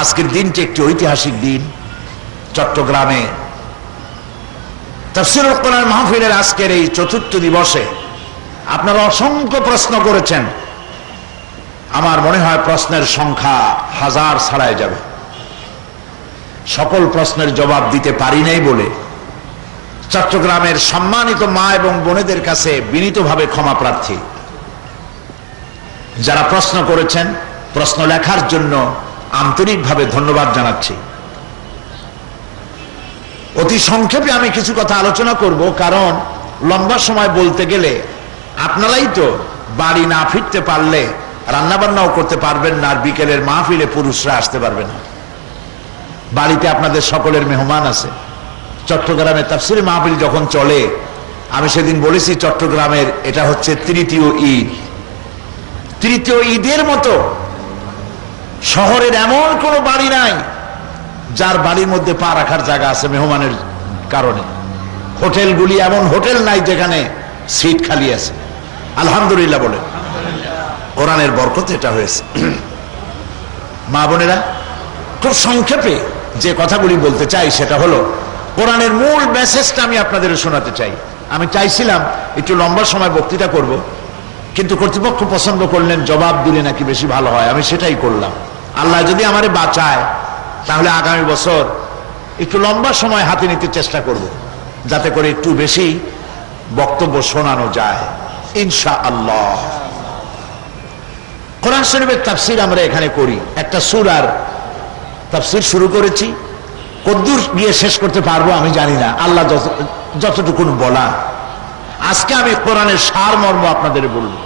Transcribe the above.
আজকের দিনটি একটি ঐতিহাসিক দিন। চট্টগ্রামে তাফসীরুল কোরআন মাহফিলের আজকের এই চতুর্থ দিবসে আপনারা অসংখ্য প্রশ্ন করেছেন। আমার মনে হয় প্রশ্নের সংখ্যা হাজার ছাড়াই যাবে। সকল প্রশ্নের জবাব দিতে পারি নাই বলে চট্টগ্রামের সম্মানিত মা এবং বোনেদের কাছে বিনীতভাবে ক্ষমা প্রার্থী। যারা প্রশ্ন করেছেন, প্রশ্ন লেখার জন্য আন্তরিকভাবে ধন্যবাদ জানাচ্ছি। অতি সংক্ষেপে আমি কিছু কথা আলোচনা করব, কারণ লম্বা সময় বলতে গেলে আপনারাই তো বাড়ি না ফিরতে পারলে রান্নাবান্নাও করতে পারবেন না, আর বিকেলের মাহফিলে পুরুষরা আসতে পারবে না। বাড়িতে আপনাদের সকলের মেহমান আছে। চট্টগ্রামে তাফসীর মাহফিল যখন চলে, আমি সেদিন বলেছি চট্টগ্রামের এটা হচ্ছে তৃতীয় ঈদ। তৃতীয় ঈদের মতো শহরের এমন কোনো বাড়ি নাই যার বাড়ির মধ্যে পা রাখার জায়গা আছে মেহমানের কারণে। হোটেলগুলি এমন হোটেল নাই যেখানে সিট খালি আছে। আলহামদুলিল্লাহ বলে, কোরআনের বরকতে এটা হয়েছে। মা বোনেরা, খুব সংক্ষেপে যে কথাগুলি বলতে চাই সেটা হলো কোরআনের মূল মেসেজটা আমি আপনাদের শোনাতে চাই। আমি চাইছিলাম একটু লম্বা সময় বক্তৃতা করব, কিন্তু কর্তৃপক্ষ পছন্দ করলেন জবাব দিলে নাকি বেশি ভালো হয়, আমি সেটাই করলাম। আল্লাহ যদি আমারে বাঁচায় তাহলে আগামী বছর একটু লম্বা সময় হাতে নিতে চেষ্টা করব, যাতে করে একটু বেশি বক্তব্য শোনানো যায় ইনশাআল্লাহ। কোরআন শরীফের তাফসীর আমরা এখানে করি। একটা সূরার তাফসীর শুরু করেছি, কদ্দূর গিয়ে শেষ করতে পারবো আমি জানি না, আল্লাহ যতটুকু বলা। আজকে আমি কোরআনের সারমর্ম আপনাদের বলবো।